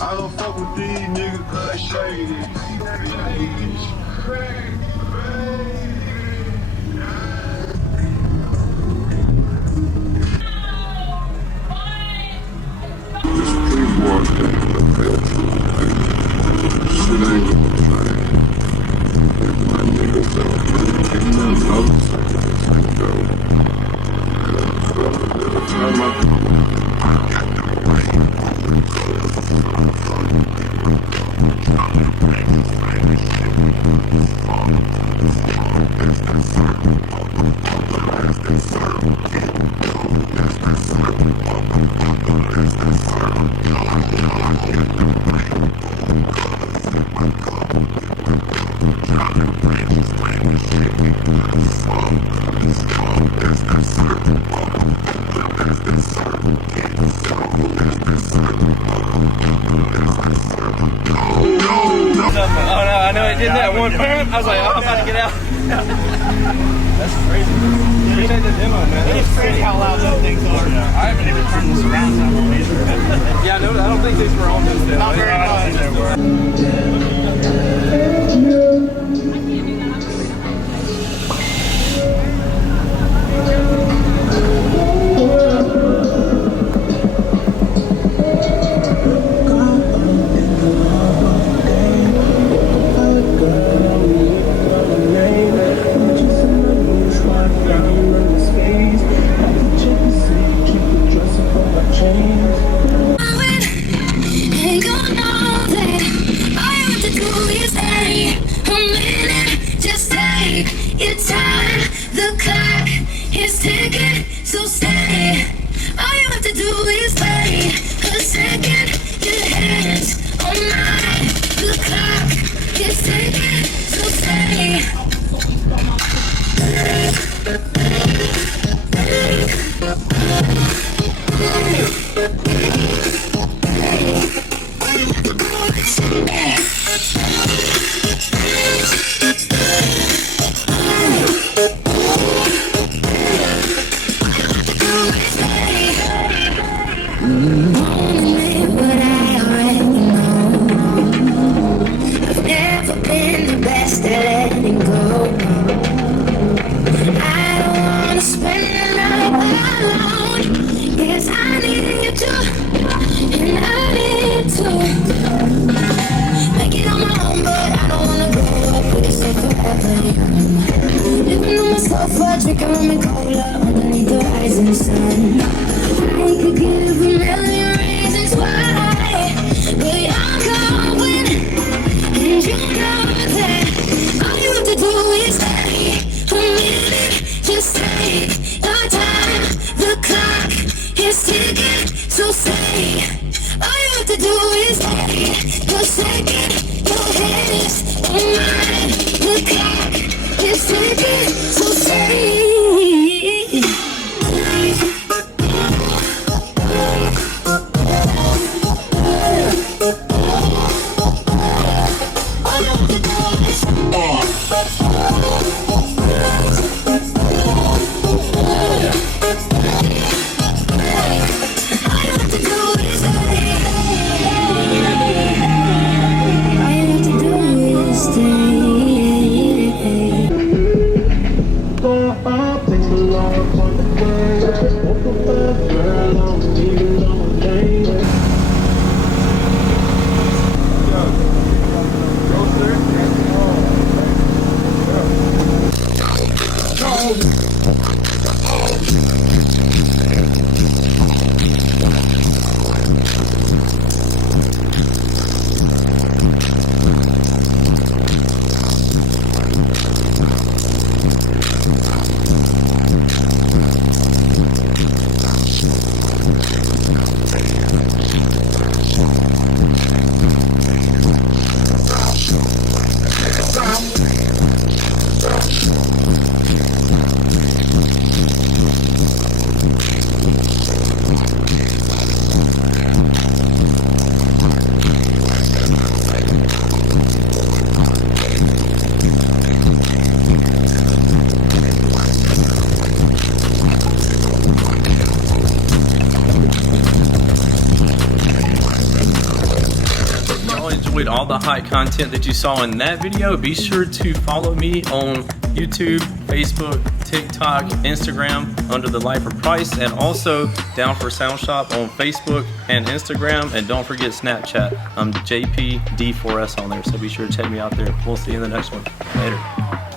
I don't fuck with these niggas cause they shady. I know it did that one time. I was like, oh, I'm about to get out. That's crazy. You made the demo, man. It's crazy how loud those things are. Yeah. I haven't even turned the surround sound on either. Yeah, no, I don't think these were on this. Not very much. It's time, the clock is ticking, so stay. All you have to do is wait a second. Your hands on mine. The clock is ticking, so stay. go for a drink of rum and cola underneath the rising sun. I could give a million reasons why, but I'm going, and you know that all you have to do is stay a minute. Just take your time. The clock is ticking, so stay. All you have to do is stay a second. Your head is on mine. The clock is ticking, so stay. Enjoyed all the hot content that you saw in that video, be sure to follow me on YouTube, Facebook, TikTok, Instagram under the Lifer Price, and also Down for Sound Shop on Facebook and Instagram, and don't forget Snapchat. I'm JPD4S on there, so be sure to check me out there. We'll see you in the next one. Later.